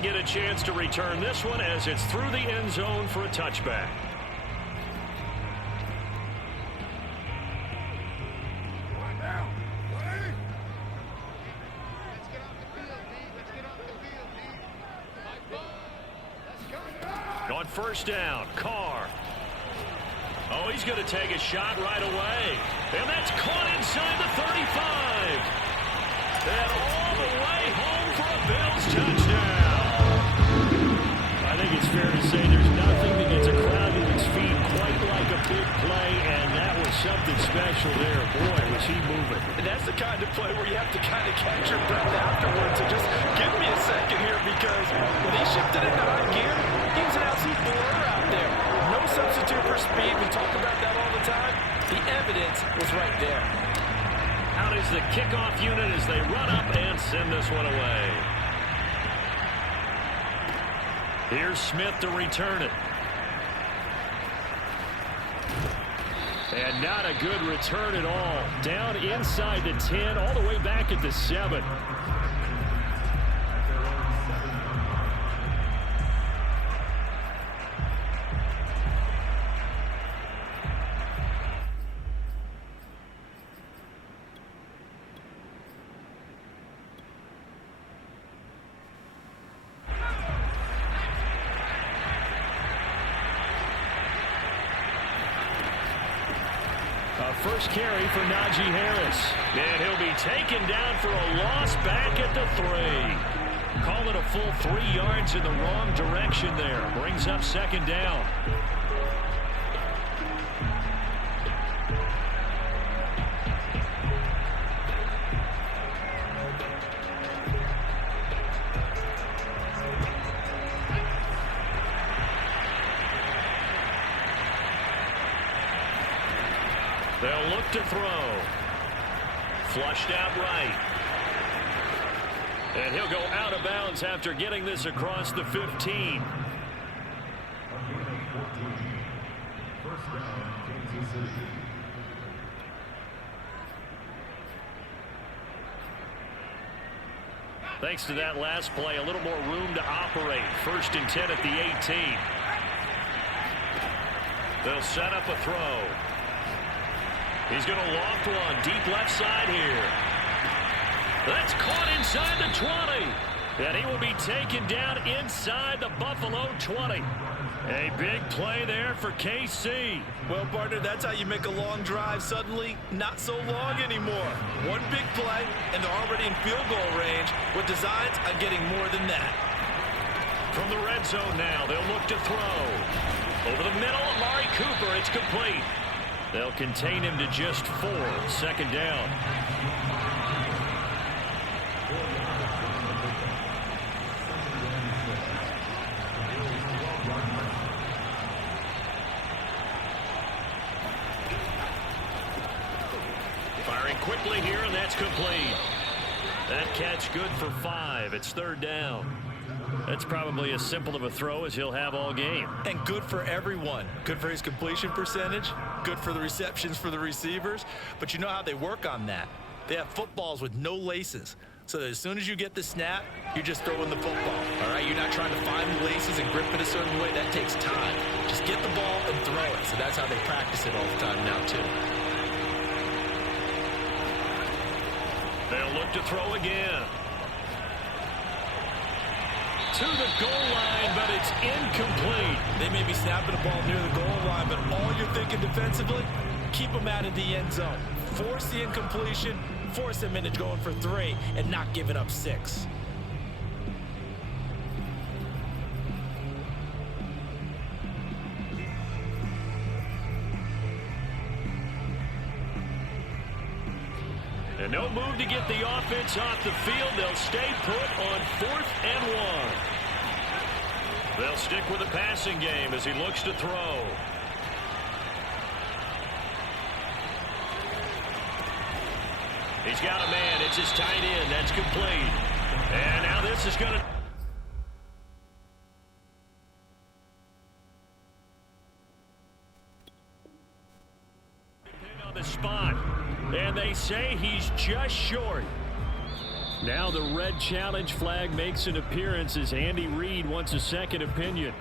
won't get a chance to return this one as it's through the end zone for a touchback. On first down, Carr. Oh, he's going to take a shot right away. And that's caught inside the 35. And all the way home for a Bills touchdown. I think it's fair to say there's nothing that gets a crowd to its feet quite like a big play, and that was something special there. Boy, was he moving. And that's the kind of play where you have to kind of catch your breath afterwards. So just give me a second here, because when he shifted into high gear, he was an absolute blur out there. No substitute for speed. We talk about that all the time. The evidence was right there. Out is the kickoff unit as they run up and send this one away. Here's Smith to return it. And not a good return at all. Down inside the 10, all the way back at the 7. First carry for Najee Harris. And he'll be taken down for a loss back at the 3. Call it a full 3 yards in the wrong direction there. Brings up second down. They'll look to throw. Flushed out right. And he'll go out of bounds after getting this across the 15. Thanks to that last play, a little more room to operate. 1st and 10 at the 18. They'll set up a throw. He's going to loft one deep left side here. That's caught inside the 20. And he will be taken down inside the Buffalo 20. A big play there for KC. Well, partner, that's how you make a long drive suddenly not so long anymore. One big play, and they're already in field goal range with designs on getting more than that. From the red zone now, they'll look to throw. Over the middle, Amari Cooper, it's complete. They'll contain him to just 4. Second down. Firing quickly here, and that's complete. That catch good for 5. It's 3rd down. That's probably as simple of a throw as he'll have all game. And good for everyone. Good for his completion percentage. Good for the receptions for the receivers. But you know how they work on that. They have footballs with no laces. So that as soon as you get the snap, you're just throwing the football. All right, you're not trying to find the laces and grip it a certain way. That takes time. Just get the ball and throw it. So that's how they practice it all the time now, too. They'll look to throw again. To the goal line, but it's incomplete. They may be snapping the ball near the goal line, but all you're thinking defensively, keep them out of the end zone. Force the incompletion, force them into going for 3, and not giving up 6. And no move to get the offense off the field. They'll stay put on 4th and 1. They'll stick with the passing game as he looks to throw. He's got a man. It's his tight end. That's complete. And now this is going to... on the spot. And they say he's just short. Now the red challenge flag makes an appearance as Andy Reid wants a second opinion.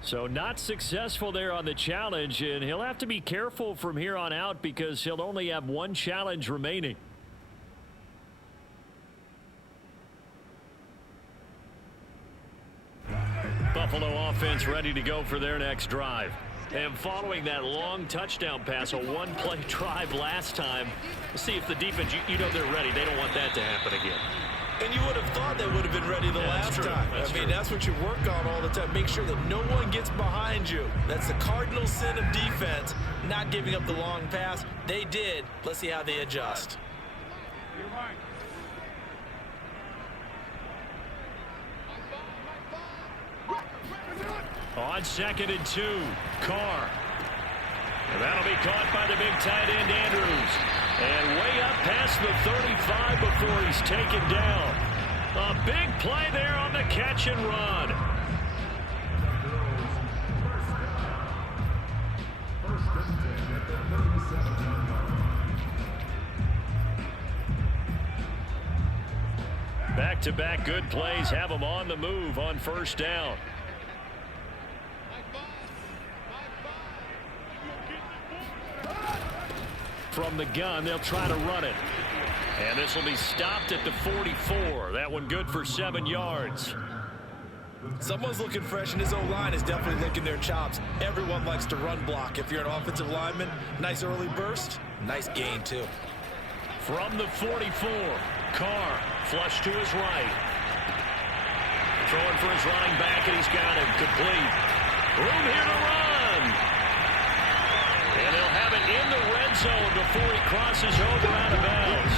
So not successful there on the challenge, and he'll have to be careful from here on out because he'll only have one challenge remaining. Buffalo offense ready to go for their next drive. And following that long touchdown pass, a one-play drive last time, see if the defense, you know they're ready. They don't want that to happen again. And you would have thought they would have been ready the last time. I mean, that's what you work on all the time. Make sure that no one gets behind you. That's the cardinal sin of defense, not giving up the long pass. They did. Let's see how they adjust. On 2nd and 2, Carr. And that'll be caught by the big tight end, Andrews. And way up past the 35 before he's taken down. A big play there on the catch and run. Back-to-back good plays have them on the move on first down. From the gun, they'll try to run it. And this will be stopped at the 44. That one good for 7 yards. Someone's looking fresh, and his O-line is definitely licking their chops. Everyone likes to run block. If you're an offensive lineman, nice early burst, nice gain, too. From the 44, Carr, flush to his right. Throwing for his running back, and he's got him complete. Room here to run. And they'll have it in the red zone before he crosses over out of bounds.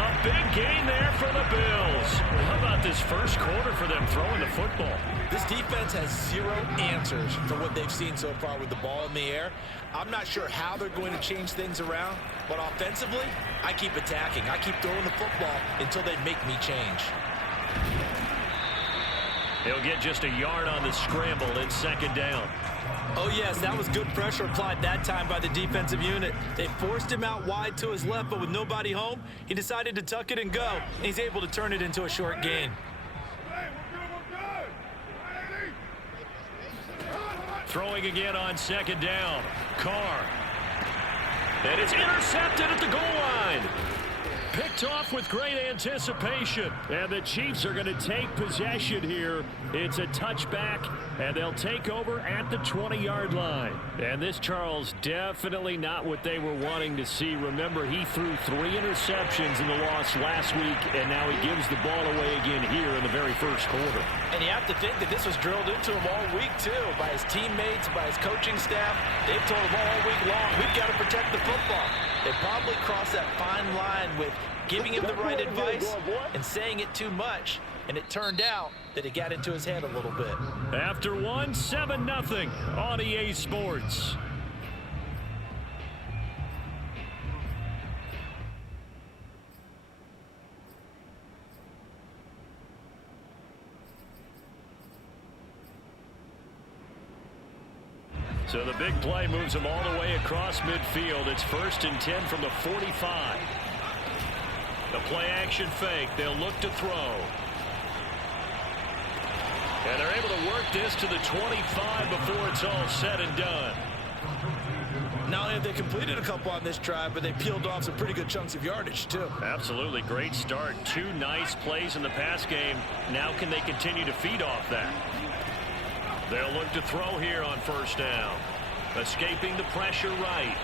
A big gain there for the Bills. How about this first quarter for them throwing the football? This defense has zero answers for what they've seen so far with the ball in the air. I'm not sure how they're going to change things around, but offensively, I keep attacking. I keep throwing the football until they make me change. He'll get just a yard on the scramble in 2nd down. Oh, yes, that was good pressure applied that time by the defensive unit. They forced him out wide to his left, but with nobody home, he decided to tuck it and go, and he's able to turn it into a short gain. Throwing again on 2nd down. Carr. And it's intercepted at the goal line. Picked off with great anticipation. And the Chiefs are going to take possession here. It's a touchback, and they'll take over at the 20-yard line. And this, Charles, definitely not what they were wanting to see. Remember, he threw 3 interceptions in the loss last week, and now he gives the ball away again here in the very first quarter. And you have to think that this was drilled into him all week, too, by his teammates, by his coaching staff. They've told him all week long, we've got to protect the football. They probably crossed that fine line with giving him the right advice and saying it too much. And it turned out that it got into his head a little bit. After one, 7-0 on EA Sports. So the big play moves them all the way across midfield. It's 1st and 10 from the 45. The play action fake. They'll look to throw. And they're able to work this to the 25 before it's all said and done. Not only have they completed a couple on this drive, but they peeled off some pretty good chunks of yardage, too. Absolutely. Great start. 2 nice plays in the pass game. Now can they continue to feed off that? They'll look to throw here on 1st down. Escaping the pressure right.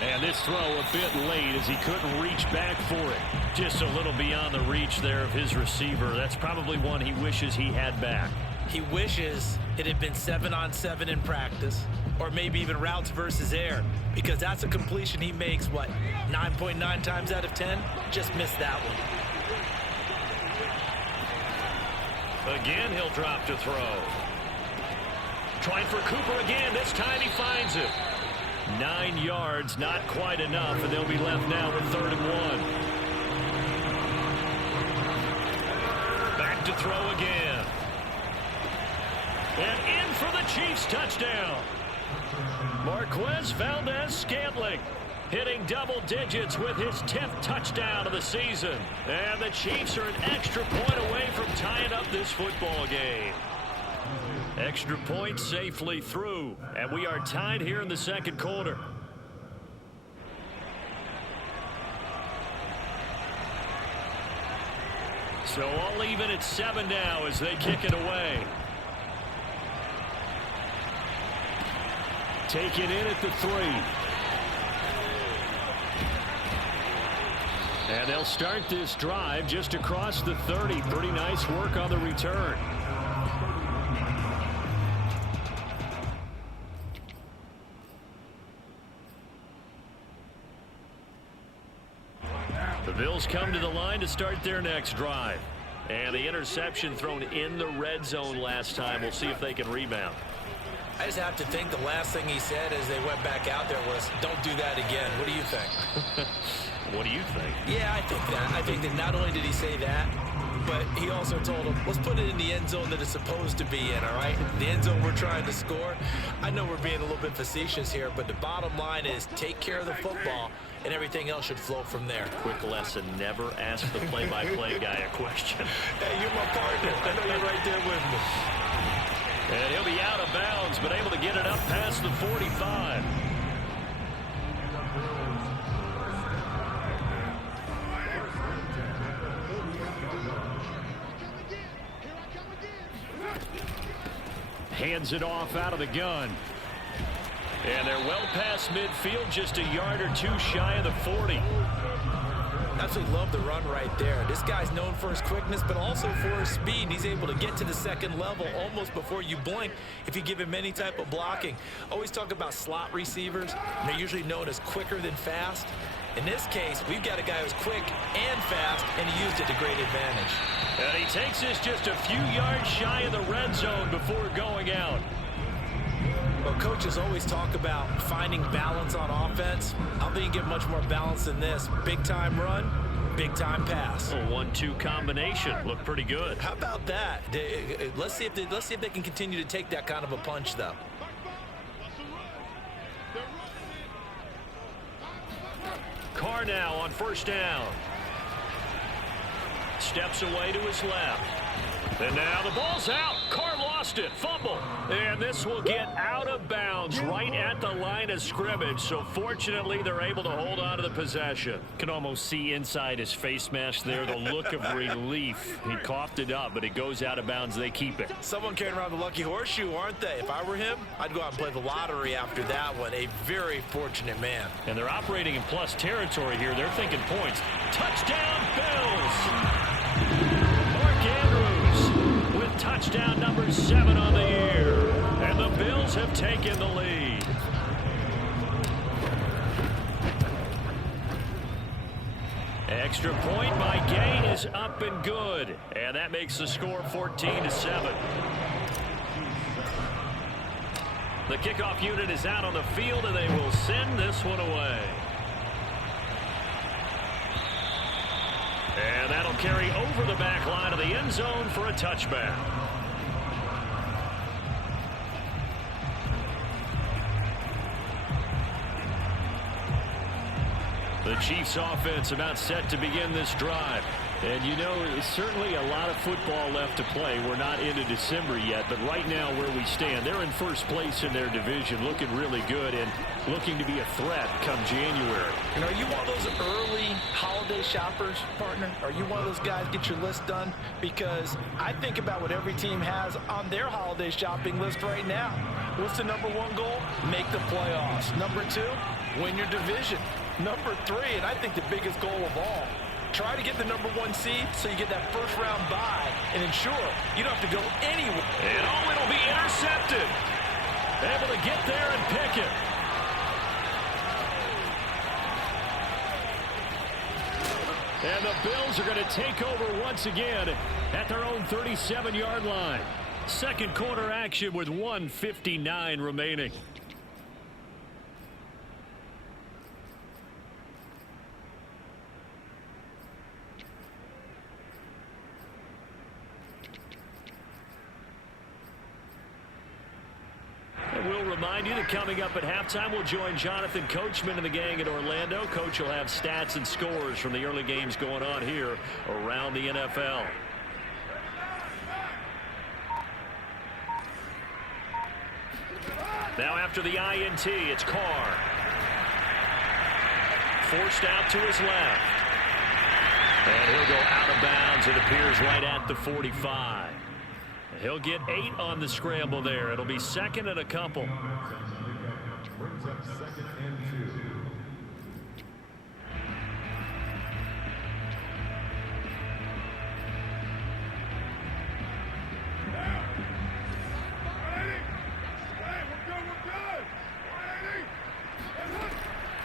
And this throw a bit late as he couldn't reach back for it. Just a little beyond the reach there of his receiver. That's probably one he wishes he had back. He wishes it had been 7-on-7 in practice, or maybe even routes versus air, because that's a completion he makes, 9.9 times out of 10? Just missed that one. Again, he'll drop to throw. Trying for Cooper again. This time he finds it. 9 yards, not quite enough, and they'll be left now with 3rd and 1. Back to throw again. And in for the Chiefs touchdown. Marquez Valdez-Scantling hitting double digits with his 10th touchdown of the season. And the Chiefs are an extra point away from tying up this football game. Extra point safely through. And we are tied here in the second quarter. So all even at 7 now as they kick it away. Taken in at the 3. And they'll start this drive just across the 30. Pretty nice work on the return. The Bills come to the line to start their next drive. And the interception thrown in the red zone last time. We'll see if they can rebound. I just have to think the last thing he said as they went back out there was, don't do that again. What do you think? What do you think? Yeah, I think that. I think that not only did he say that, but he also told him, let's put it in the end zone that it's supposed to be in, all right? The end zone we're trying to score. I know we're being a little bit facetious here, but the bottom line is take care of the football, and everything else should flow from there. Quick lesson, never ask the play-by-play guy a question. Hey, you're my partner. I know you're right there with me. And he'll be out of bounds, but able to get it up past the 45. Hands it off out of the gun. And they're well past midfield, just a yard or two shy of the 40. Absolutely love the run right there. This guy's known for his quickness, but also for his speed. He's able to get to the second level almost before you blink if you give him any type of blocking. Always talk about slot receivers. They're usually known as quicker than fast. In this case, we've got a guy who's quick and fast, and he used it to great advantage. And he takes this just a few yards shy of the red zone before going out. Well, coaches always talk about finding balance on offense. I don't think you get much more balance than this. Big-time run, big-time pass. A 1-2 combination. Looked pretty good. How about that? Let's see if they can continue to take that kind of a punch, though. Carr now on first down. Steps away to his left. And now the ball's out. Carr lost it. Fumble. And this will get out of bounds right at the line of scrimmage. So fortunately, they're able to hold on to the possession. Can almost see inside his face mask there the look of relief. He coughed it up, but it goes out of bounds. They keep it. Someone carrying around the lucky horseshoe, aren't they? If I were him, I'd go out and play the lottery after that one. A very fortunate man. And they're operating in plus territory here. They're thinking points. Touchdown, Bills! Touchdown number 7 on the year. And the Bills have taken the lead. Extra point by Gay is up and good. And that makes the score 14-7. The kickoff unit is out on the field, and they will send this one away. And that'll carry over the back line of the end zone for a touchback. The Chiefs offense about set to begin this drive. And you know, certainly a lot of football left to play. We're not into December yet, but right now where we stand, they're in first place in their division, looking really good and looking to be a threat come January. And are you one of those early holiday shoppers, partner? Are you one of those guys get your list done? Because I think about what every team has on their holiday shopping list right now. What's the number 1 goal? Make the playoffs. Number 2, win your division. Number 3, and I think the biggest goal of all, try to get the number 1 seed so you get that first round bye and ensure you don't have to go anywhere. And it'll be intercepted. Able to get there and pick it. And the Bills are going to take over once again at their own 37-yard line. Second quarter action with 1:59 remaining. will remind you that coming up at halftime, we'll join Jonathan Coachman and the gang in Orlando. Coach will have stats and scores from the early games going on here around the NFL. Now after the INT, it's Carr. Forced out to his left. And he'll go out of bounds, it appears, right at the 45. He'll get 8 on the scramble there. It'll be second and a couple. Brings up second and 2.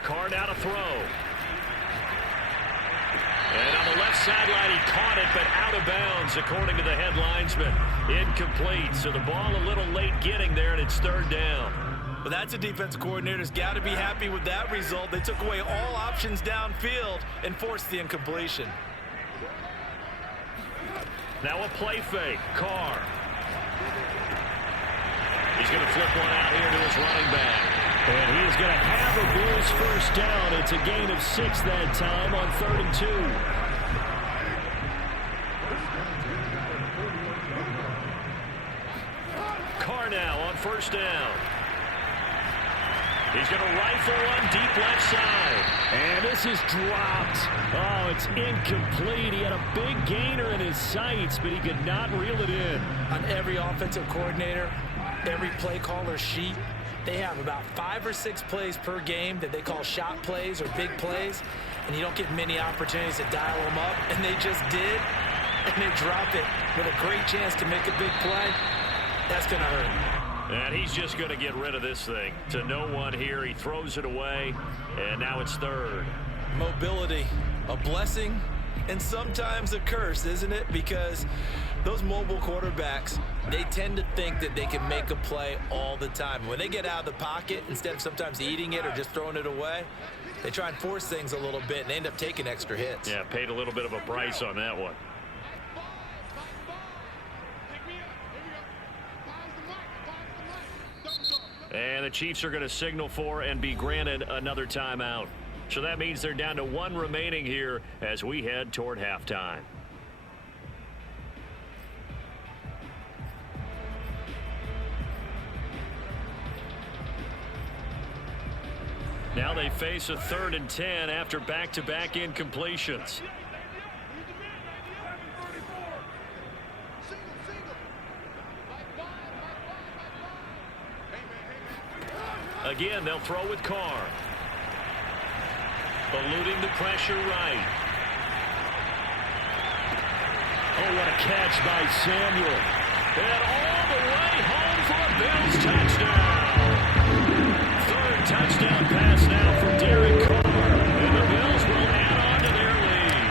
Carr now to throw. And on the left sideline, he caught it, but out of bounds, according to the head linesman. Incomplete, so the ball a little late getting there, and it's third down. Well, that's a defensive coordinator's got to be happy with that result. They took away all options downfield and forced the incompletion. Now a play fake. Carr. He's going to flip one out here to his running back. And he is going to have a Bills first down. It's a gain of 6 that time on 3rd and 2. Carr now on first down. He's going to rifle one deep left side. And this is dropped. Oh, it's incomplete. He had a big gainer in his sights, but he could not reel it in. On every offensive coordinator, every play caller sheet, they have about 5 or 6 plays per game that they call shot plays or big plays, and you don't get many opportunities to dial them up, and they just did, and they drop it with a great chance to make a big play. That's going to hurt. And he's just going to get rid of this thing. To no one here. He throws it away, and now it's third. Mobility, a blessing and sometimes a curse, isn't it? Because those mobile quarterbacks, they tend to think that they can make a play all the time. When they get out of the pocket, instead of sometimes eating it or just throwing it away, they try and force things a little bit and they end up taking extra hits. Yeah, paid a little bit of a price on that one. And the Chiefs are going to signal for and be granted another timeout. So that means they're down to 1 remaining here as we head toward halftime. Now they face a 3rd and 10 after back-to-back incompletions. Again, they'll throw with Carr. Eluding the pressure right. Oh, what a catch by Samuel. And all the way home for a Bills touchdown. 3rd touchdown pass now from Derek Carr. And the Bills will add on to their lead.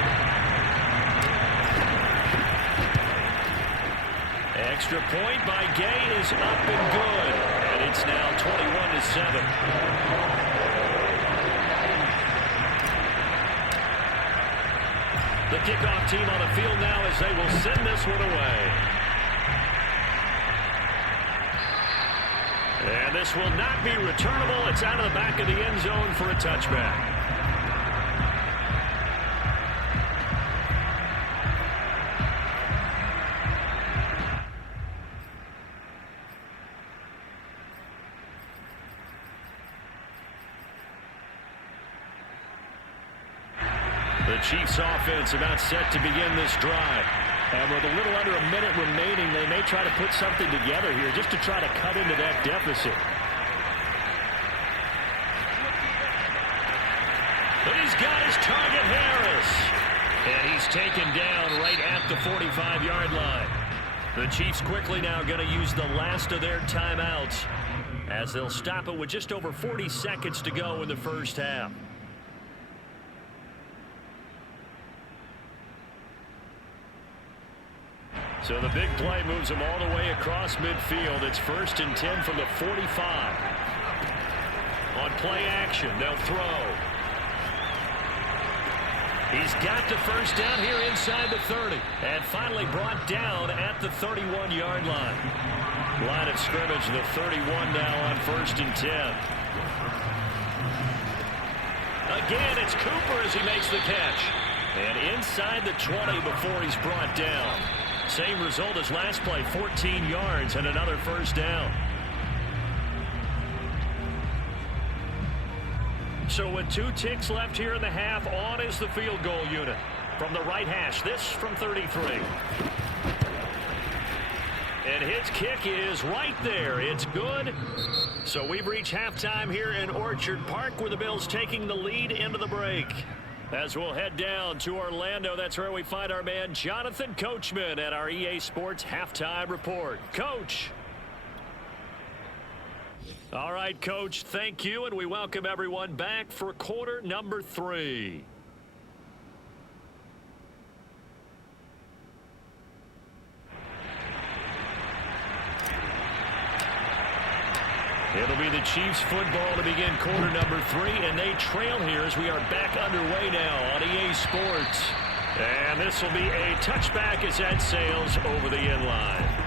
Extra point by Gay is up and good. And it's now 21-7. The kickoff team on the field now as they will send this one away. And this will not be returnable. It's out of the back of the end zone for a touchback. The Chiefs offense about set to begin this drive. And with a little under a minute remaining, they may try to put something together here just to try to cut into that deficit. But he's got his target, Harris. And he's taken down right at the 45-yard line. The Chiefs quickly now going to use the last of their timeouts as they'll stop it with just over 40 seconds to go in the first half. So the big play moves them all the way across midfield. It's 1st and 10 from the 45. On play action, they'll throw. He's got the first down here inside the 30. And finally brought down at the 31-yard line. Line of scrimmage, the 31 now on 1st and 10. Again, it's Cooper as he makes the catch. And inside the 20 before he's brought down. Same result as last play, 14 yards and another first down. So with 2 ticks left here in the half, on is the field goal unit. From the right hash, this from 33. And his kick is right there. It's good. So we've reached halftime here in Orchard Park, where the Bills taking the lead into the break. As we'll head down to Orlando, that's where we find our man Jonathan Coachman at our EA Sports Halftime Report. Coach. All right, Coach, thank you, and we welcome everyone back for quarter number 3. It'll be the Chiefs football to begin quarter number 3, and they trail here as we are back underway now on EA Sports. And this will be a touchback as that sails over the end line.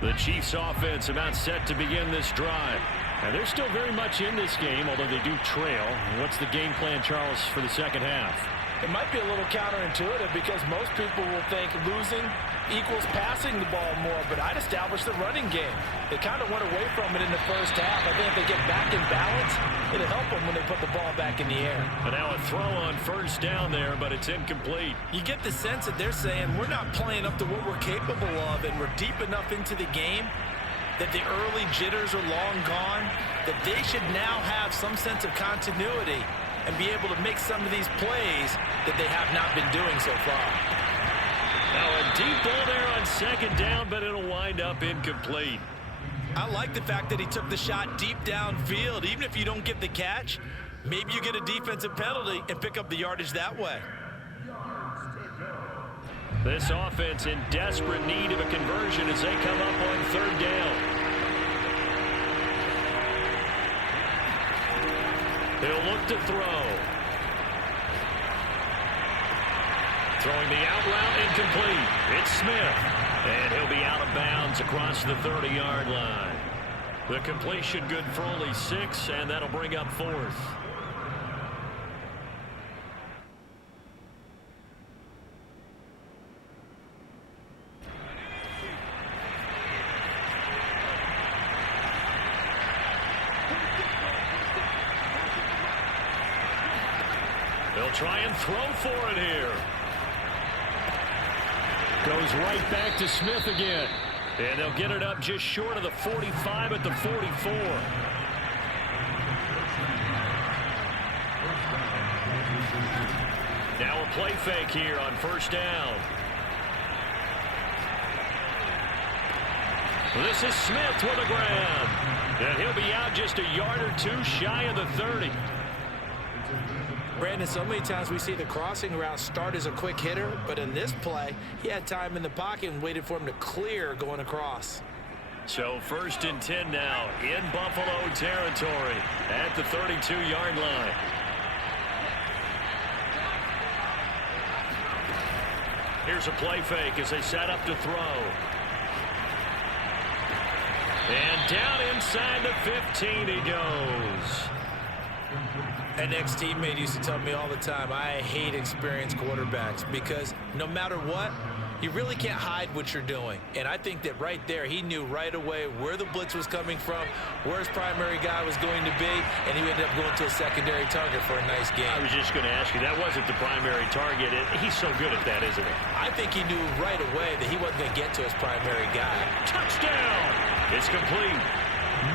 The Chiefs offense about set to begin this drive. And they're still very much in this game, although they do trail. What's the game plan, Charles, for the second half? It might be a little counterintuitive because most people will think losing equals passing the ball more, but I'd establish the running game. They kind of went away from it in the first half. I think if they get back in balance, it'll help them when they put the ball back in the air. And now a throw on first down there, but it's incomplete. You get the sense that they're saying we're not playing up to what we're capable of, and we're deep enough into the game that the early jitters are long gone, that they should now have some sense of continuity and be able to make some of these plays that they have not been doing so far. Now a deep ball there on second down, but it'll wind up incomplete. I like the fact that he took the shot deep downfield. Even if you don't get the catch, maybe you get a defensive penalty and pick up the yardage that way. This offense in desperate need of a conversion as they come up on third down. He'll look to throw. Throwing the out route incomplete. It's Smith. And he'll be out of bounds across the 30-yard line. The completion good for only 6, and that'll bring up 4th. They'll try and throw for it here. Goes right back to Smith again. And they'll get it up just short of the 45 at the 44. Now a play fake here on first down. This is Smith with a grab. And he'll be out just a yard or 2 shy of the 30. Brandon, so many times we see the crossing route start as a quick hitter, but in this play, he had time in the pocket and waited for him to clear going across. So 1st and 10 now in Buffalo territory at the 32-yard line. Here's a play fake as they set up to throw. And down inside the 15 he goes. An ex-teammate used to tell me all the time, I hate experienced quarterbacks because no matter what, you really can't hide what you're doing. And I think that right there, he knew right away where the blitz was coming from, where his primary guy was going to be, and he ended up going to a secondary target for a nice game. I was just going to ask you, that wasn't the primary target. He's so good at that, isn't he? I think he knew right away that he wasn't going to get to his primary guy. Touchdown! It's complete.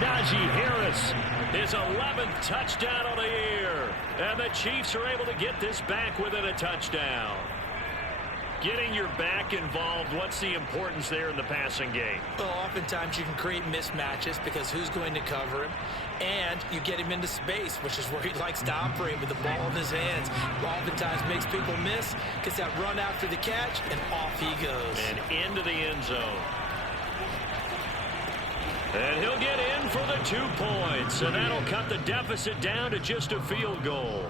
Najee Harris, his 11th touchdown on the year. And the Chiefs are able to get this back within a touchdown. Getting your back involved, what's the importance there in the passing game? Well, oftentimes you can create mismatches because who's going to cover him? And you get him into space, which is where he likes to operate with the ball in his hands. Oftentimes makes people miss, gets that run after the catch, and off he goes. And into the end zone. And he'll get in for the 2 points, and that'll cut the deficit down to just a field goal.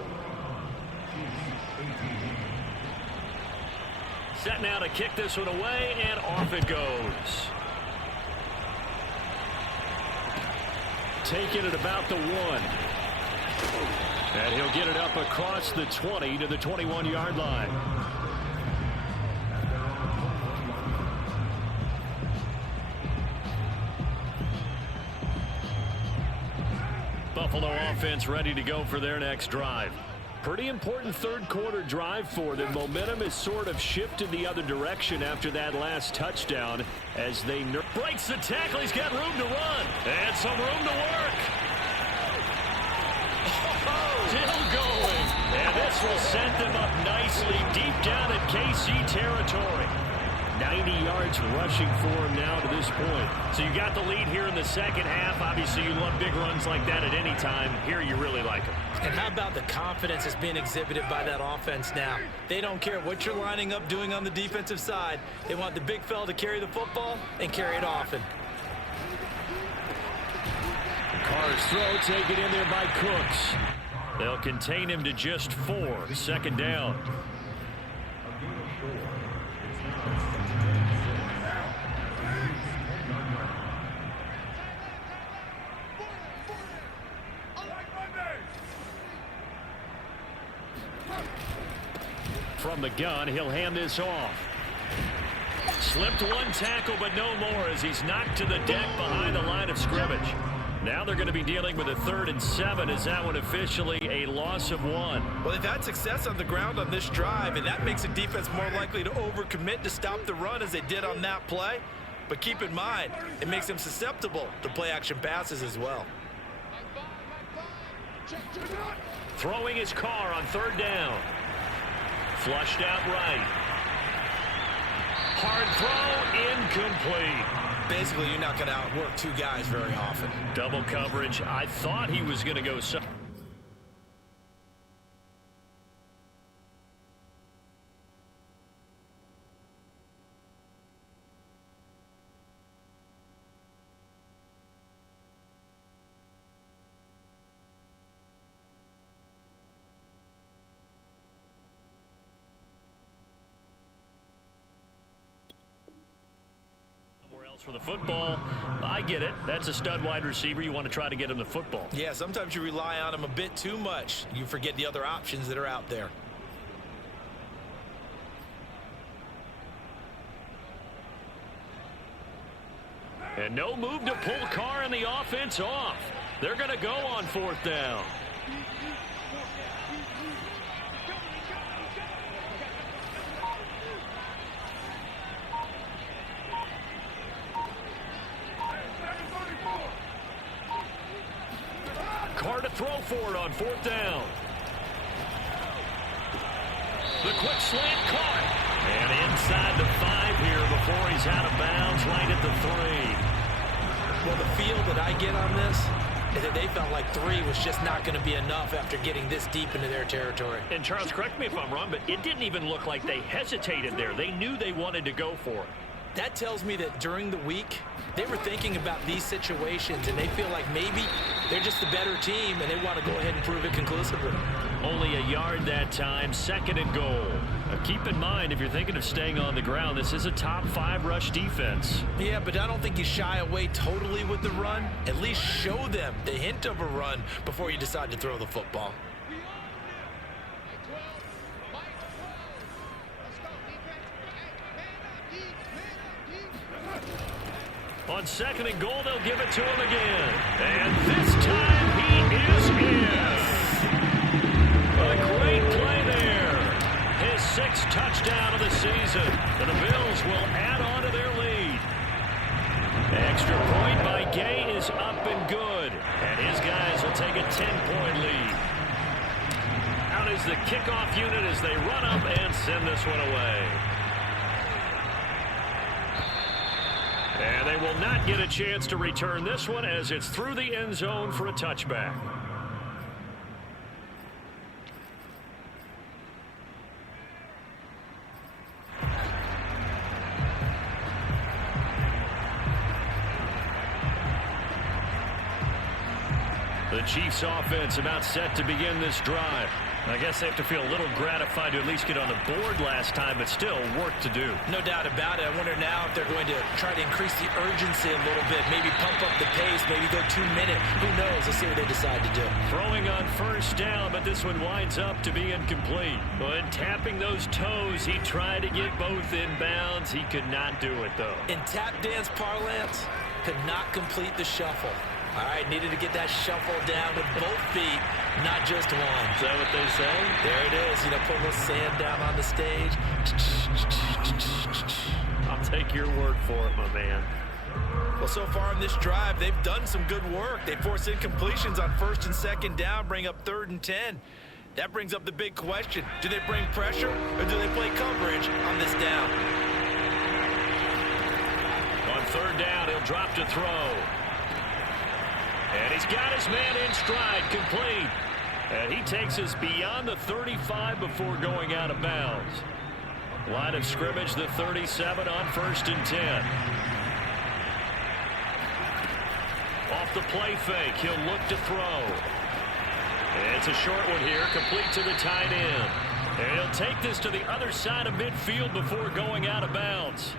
Set now to kick this one away, and off it goes. Taking it about the 1. And he'll get it up across the 20 to the 21-yard line. Buffalo offense ready to go for their next drive. Pretty important third quarter drive for them. Momentum has sort of shifted the other direction after that last touchdown as they breaks the tackle. He's got room to run and some room to work. Still going. And this will set them up nicely deep down at KC territory. 90 yards rushing for him now to this point. So you got the lead here in the second half. Obviously, you love big runs like that at any time. Here, you really like them. And how about the confidence that's being exhibited by that offense now? They don't care what you're lining up doing on the defensive side. They want the big fella to carry the football and carry it often. Carr's throw taken in there by Cooks. They'll contain him to just 4. Second down. From the gun, he'll hand this off. Slipped one tackle, but no more as he's knocked to the deck behind the line of scrimmage. Now they're going to be dealing with a 3rd and 7 as that one officially a loss of 1. Well, they've had success on the ground on this drive, and that makes the defense more likely to overcommit to stop the run as they did on that play. But keep in mind, it makes them susceptible to play-action passes as well. Throwing his car on 3rd down. Flushed out right. Hard throw, incomplete. Basically, you're not going to outwork 2 guys very often. Double coverage. I thought he was going to go so. For the football, I get it. That's a stud wide receiver. You want to try to get him the football. Yeah, sometimes you rely on him a bit too much. You forget the other options that are out there. And no move to pull Carr and the offense off. They're going to go on 4th down. Carr to throw for it on 4th down. The quick slant caught. And inside the 5 here before he's out of bounds right at the 3. Well, the feel that I get on this is that they felt like 3 was just not going to be enough after getting this deep into their territory. And Charles, correct me if I'm wrong, but it didn't even look like they hesitated there. They knew they wanted to go for it. That tells me that during the week, they were thinking about these situations, and they feel like maybe they're just the better team, and they want to go ahead and prove it conclusively. Only a yard that time, 2nd and goal. Keep in mind, if you're thinking of staying on the ground, this is a top 5 rush defense. Yeah, but I don't think you shy away totally with the run. At least show them the hint of a run before you decide to throw the football. On 2nd and goal, they'll give it to him again. And this time he is in. A great play there. His 6th touchdown of the season. And the Bills will add on to their lead. Extra point by Gay is up and good. And his guys will take a 10-point lead. Out is the kickoff unit as they run up and send this one away. And they will not get a chance to return this one as it's through the end zone for a touchback. The Chiefs offense about set to begin this drive. I guess they have to feel a little gratified to at least get on the board last time, but still work to do. No doubt about it. I wonder now if they're going to try to increase the urgency a little bit, maybe pump up the pace, maybe go 2 minute. Who knows? Let's see what they decide to do. Throwing on first down, but this one winds up to be incomplete. But tapping those toes, he tried to get both in bounds. He could not do it, though. In tap dance parlance, could not complete the shuffle. All right, needed to get that shuffle down with both feet, not just one. Is that what they say? There it is. You know, put a little sand down on the stage. I'll take your word for it, my man. Well, so far in this drive, they've done some good work. They force incompletions on first and second down, bring up 3rd and 10. That brings up the big question. Do they bring pressure or do they play coverage on this down? On 3rd down, he'll drop to throw. And he's got his man in stride, complete. And he takes us beyond the 35 before going out of bounds. Line of scrimmage, the 37 on 1st and 10. Off the play fake, he'll look to throw. And it's a short one here, complete to the tight end. And he'll take this to the other side of midfield before going out of bounds.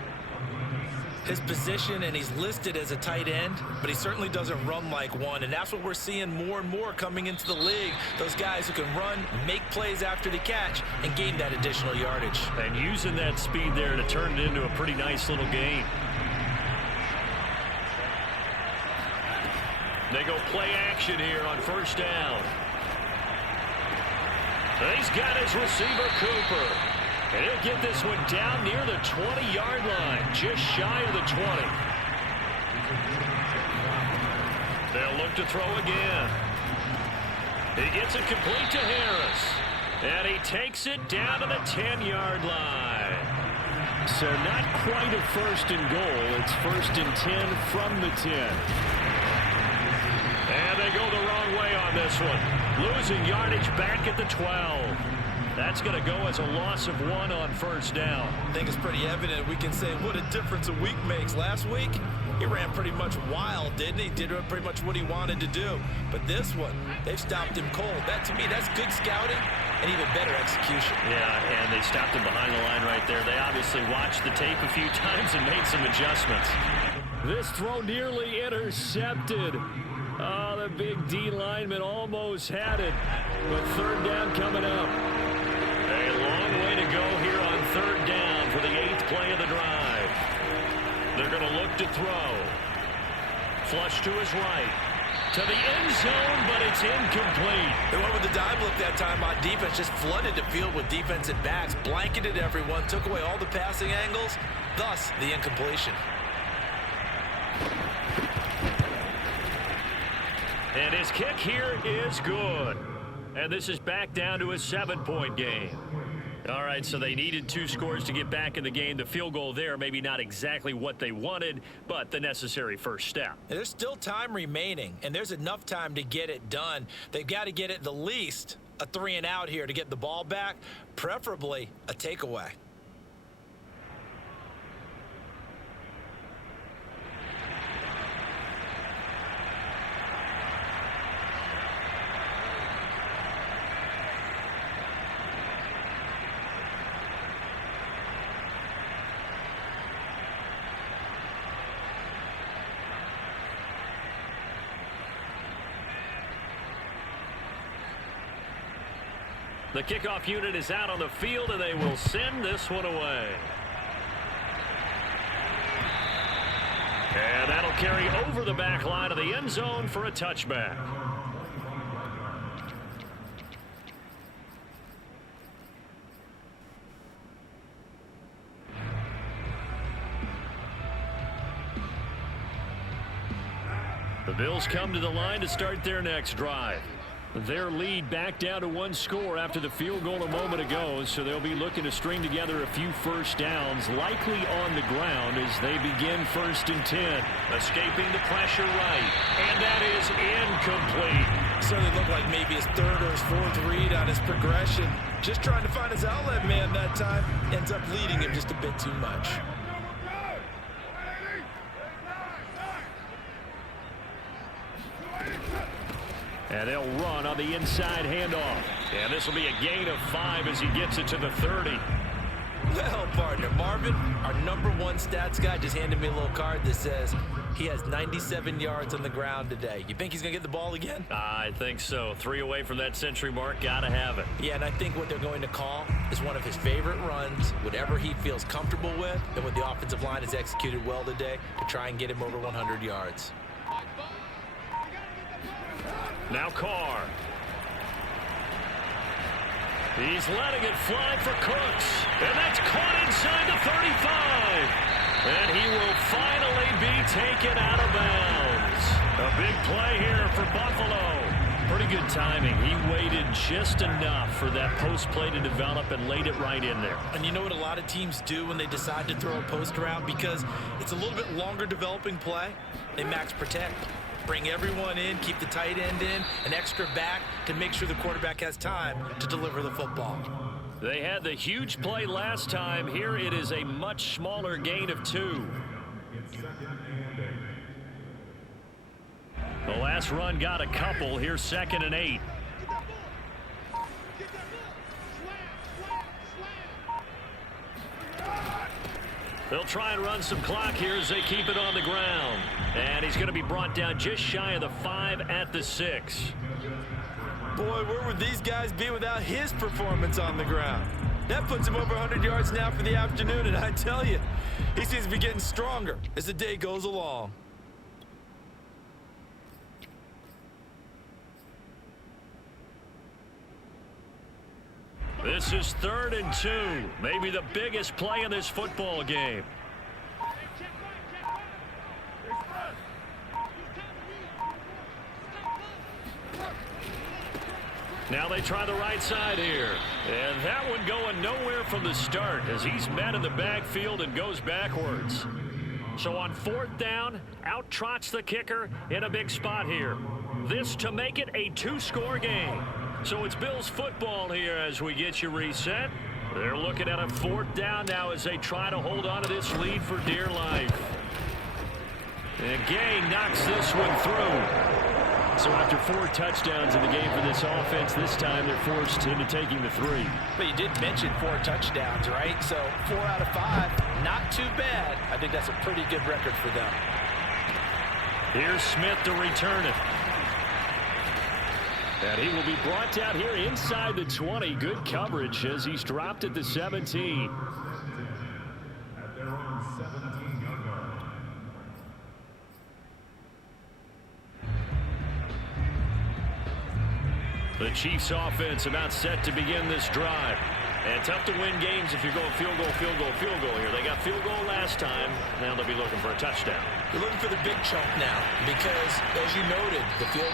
His position, and he's listed as a tight end, but he certainly doesn't run like one, and that's what we're seeing more and more coming into the league. Those guys who can run, make plays after the catch, and gain that additional yardage. And using that speed there to turn it into a pretty nice little gain. They go play action here on 1st down. And he's got his receiver, Cooper. And he'll get this one down near the 20-yard line, just shy of the 20. They'll look to throw again. He gets it complete to Harris. And he takes it down to the 10-yard line. So not quite a 1st and goal. It's 1st and 10 from the 10. And they go the wrong way on this one. Losing yardage back at the 12. That's going to go as a loss of 1 on 1st down. I think it's pretty evident. We can say what a difference a week makes. Last week, he ran pretty much wild, didn't he? Did pretty much what he wanted to do. But this one, they've stopped him cold. That, to me, that's good scouting and even better execution. Yeah, and they stopped him behind the line right there. They obviously watched the tape a few times and made some adjustments. This throw nearly intercepted. Oh, the big D lineman almost had it. But 3rd down coming up. A long way to go here on 3rd down for the 8th play of the drive. They're going to look to throw. Flush to his right. To the end zone, but it's incomplete. They went with the dive look that time on defense. Just flooded the field with defensive backs. Blanketed everyone. Took away all the passing angles. Thus, the incompletion. And his kick here is good. And this is back down to a 7-point game. All right, so they needed 2 scores to get back in the game. The field goal there, maybe not exactly what they wanted, but the necessary first step. There's still time remaining, and there's enough time to get it done. They've got to get at the least a 3 and out here to get the ball back, preferably a takeaway. The kickoff unit is out on the field, and they will send this one away. And that'll carry over the back line of the end zone for a touchback. The Bills come to the line to start their next drive. Their lead back down to 1 score after the field goal a moment ago, so they'll be looking to string together a few first downs, likely on the ground as they begin 1st and 10. Escaping the pressure right, and that is incomplete. Certainly looked like maybe his 3rd or his 4th read on his progression. Just trying to find his outlet man that time. Ends up leading him just a bit too much. And they'll run on the inside handoff. And this will be a gain of 5 as he gets it to the 30. Well, partner, Marvin, our #1 stats guy, just handed me a little card that says he has 97 yards on the ground today. You think he's going to get the ball again? I think so. 3 away from that century mark. Got to have it. Yeah, and I think what they're going to call is one of his favorite runs, whatever he feels comfortable with, and what the offensive line has executed well today to try and get him over 100 yards. Now Carr. He's letting it fly for Cooks. And that's caught inside the 35. And he will finally be taken out of bounds. A big play here for Buffalo. Pretty good timing. He waited just enough for that post play to develop and laid it right in there. And you know what a lot of teams do when they decide to throw a post route? Because it's a little bit longer developing play. They max protect. Bring everyone in, keep the tight end in, an extra back to make sure the quarterback has time to deliver the football. They had the huge play last time. Here it is a much smaller gain of 2. The last run got a couple. Here's 2nd and 8. They'll try and run some clock here as they keep it on the ground. And he's going to be brought down just shy of the 5 at the 6. Boy, where would these guys be without his performance on the ground? That puts him over 100 yards now for the afternoon, and I tell you, he seems to be getting stronger as the day goes along. This is 3rd and 2. Maybe the biggest play in this football game. Now they try the right side here. And that one going nowhere from the start as he's met in the backfield and goes backwards. So on 4th down, out trots the kicker in a big spot here. This to make it a 2-score game. So it's Bills football here as we get you reset. They're looking at a 4th down now as they try to hold on to this lead for dear life. And Gay knocks this one through. So after 4 touchdowns in the game for this offense, this time they're forced into taking the 3. But you did mention 4 touchdowns, right? So 4 out of 5, not too bad. I think that's a pretty good record for them. Here's Smith to return it. And he will be brought down here inside the 20. Good coverage as he's dropped at the 17. At their own 17-yard line. The Chiefs offense about set to begin this drive. And tough to win games if you're going field goal, field goal, field goal here. They got field goal last time. Now they'll be looking for a touchdown. You're looking for the big chunk now because, as you noted, the field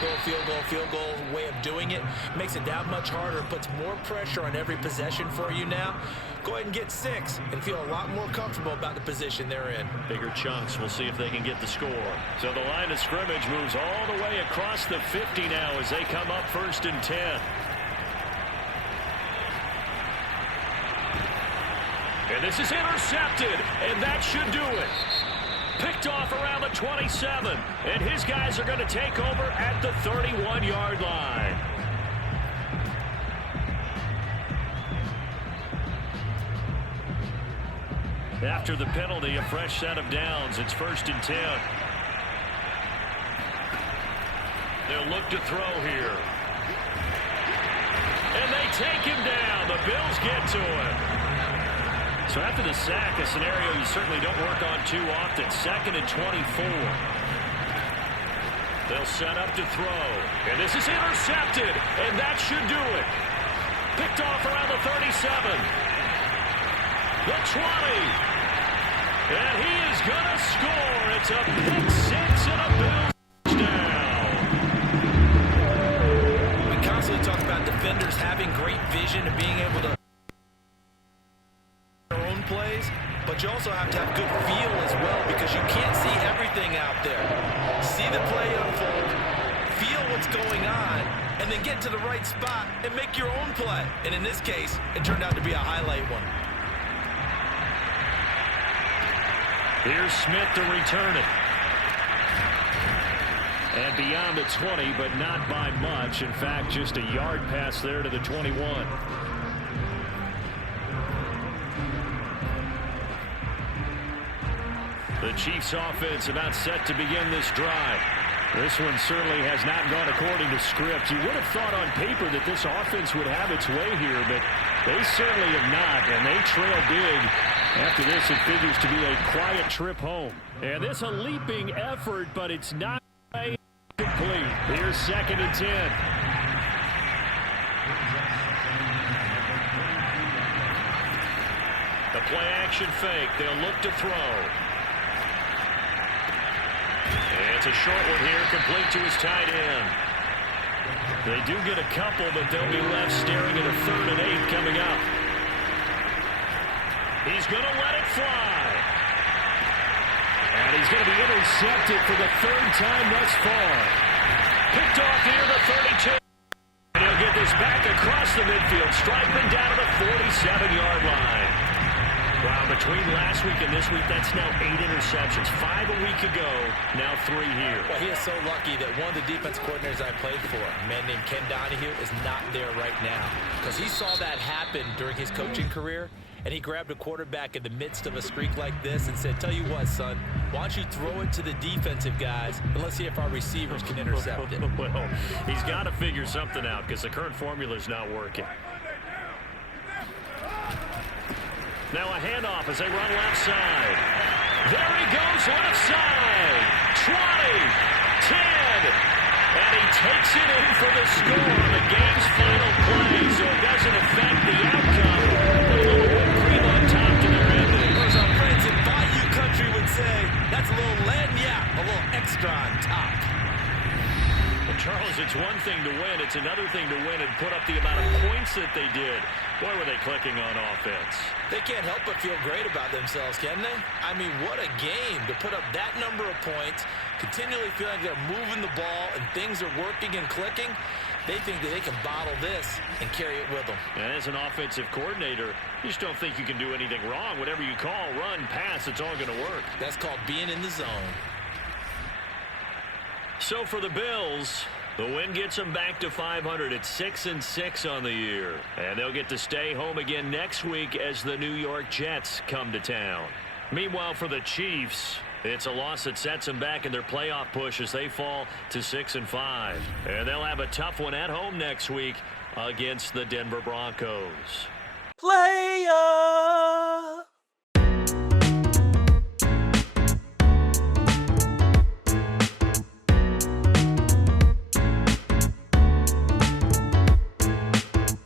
goal way of doing it makes it that much harder. It puts more pressure on every possession for you now. Go ahead and get 6 and feel a lot more comfortable about the position they're in. Bigger chunks. We'll see if they can get the score. So the line of scrimmage moves all the way across the 50 now as they come up 1st and 10. And this is intercepted, and that should do it. Picked off around the 27, and his guys are going to take over at the 31-yard line. After the penalty, a fresh set of downs. It's 1st and 10. They'll look to throw here. And they take him down. The Bills get to him. So after the sack, a scenario you certainly don't work on too often. 2nd and 24. They'll set up to throw. And this is intercepted. And that should do it. Picked off around the 37. The 20. And he is going to score. It's a pick 6 and a Bills touchdown. We constantly talk about defenders having great vision and being able to plays, but you also have to have good feel as well because you can't see everything out there. See the play unfold, feel what's going on, and then get to the right spot and make your own play. And in this case, it turned out to be a highlight one. Here's Smith to return it. And beyond the 20, but not by much. In fact, just a yard pass there to the 21. The Chiefs offense about set to begin this drive. This one certainly has not gone according to script. You would have thought on paper that this offense would have its way here, but they certainly have not, and they trail big. After this, it figures to be a quiet trip home. And this a leaping effort, but it's not complete. Here's 2nd and 10. The play action fake. They'll look to throw. It's a short one here, complete to his tight end. They do get a couple, but they'll be left staring at a 3rd and 8 coming up. He's going to let it fly. And he's going to be intercepted for the 3rd time thus far. Picked off near the 32. And he'll get this back across the midfield, striping down to the 47-yard line. Wow, between last week and this week, that's now 8 interceptions. 5 a week ago, now 3 here. Well, he is so lucky that one of the defense coordinators I played for, a man named Ken Donahue, is not there right now. Because he saw that happen during his coaching career, and he grabbed a quarterback in the midst of a streak like this and said, tell you what, son, why don't you throw it to the defensive guys, and let's see if our receivers can intercept it. Well, he's got to figure something out because the current formula is not working. Now a handoff as they run left side. There he goes left side. 20, 10, and he takes it in for the score on the game's final play, so it doesn't affect the outcome. A little whipped cream on top to their ending. As our friends in Bayou Country would say, that's a little lagniappe, a little extra on top. Well, Charles, it's one thing to win. It's another thing to win and put up the amount of points that they did. Boy, were they clicking on offense. They can't help but feel great about themselves, can they? I mean, what a game to put up that number of points, continually feel like they're moving the ball and things are working and clicking. They think that they can bottle this and carry it with them. And as an offensive coordinator, you just don't think you can do anything wrong. Whatever you call, run, pass, it's all going to work. That's called being in the zone. So for the Bills, the win gets them back to 500 at 6-6 on the year. And they'll get to stay home again next week as the New York Jets come to town. Meanwhile, for the Chiefs, it's a loss that sets them back in their playoff push as they fall to 6-5. And they'll have a tough one at home next week against the Denver Broncos.